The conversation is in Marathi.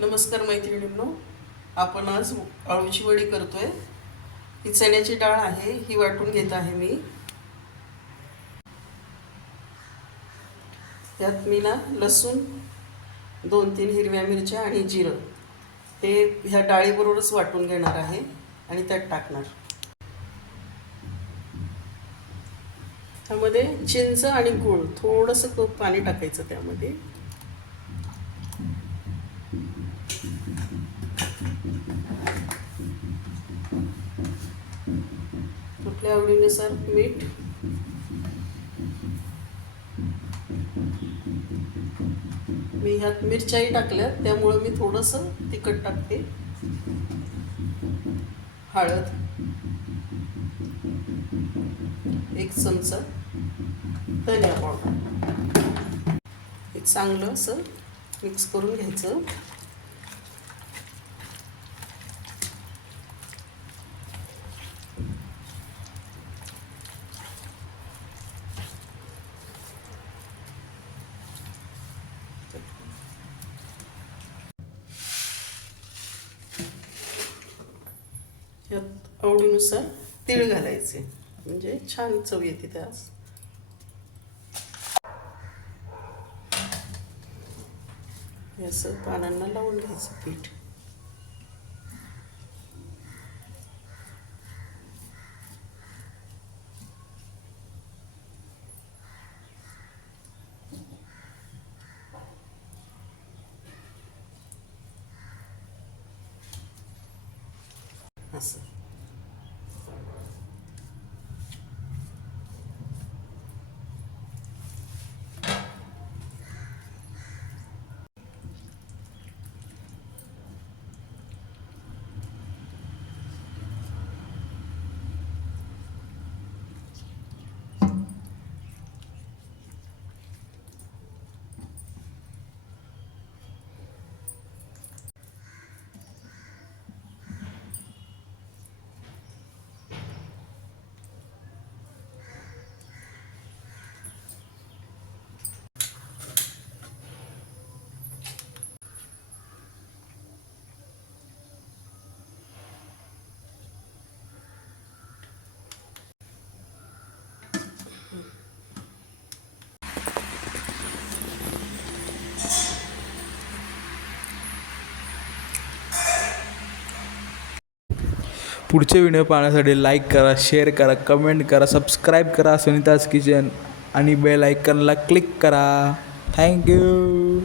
नमस्कार मैत्रिणींनो, आपण आज अळूची वडी करतोय। ही चण्याची डाळ आहे, ही वाटून घेत आहे मी। यात मी लसूण, 2-3 हिरव्या मिरच्या आणि जिरं हे ह्या डाळीबरोबरच वाटून घेणार आहे आणि त्यात टाकणार। त्यामध्ये चिंच आणि गूळ, थोडंसं पाणी टाकायचं त्यामध्ये। आपल्या आवडीनुसार मीठ, मी ह्यात मिरच्याही टाकल्या त्यामुळे मी थोडंसं तिखट टाकते। हळद 1 चमचा, धनिया पावडर। हे चांगलं असं मिक्स करून घ्यायचं। यात आवडीनुसार तीळ घालायचे, म्हणजे छान चव येते त्यास। असं पानांना लावून घ्यायचं पीठ। असं पुढचे व्हिडिओ पाहण्यासाठी लाईक करा, शेअर करा, कमेंट करा, सबस्क्राईब करा सुनीताज किचन आणि बेल आयकॉनला क्लिक करा। थँक्यू।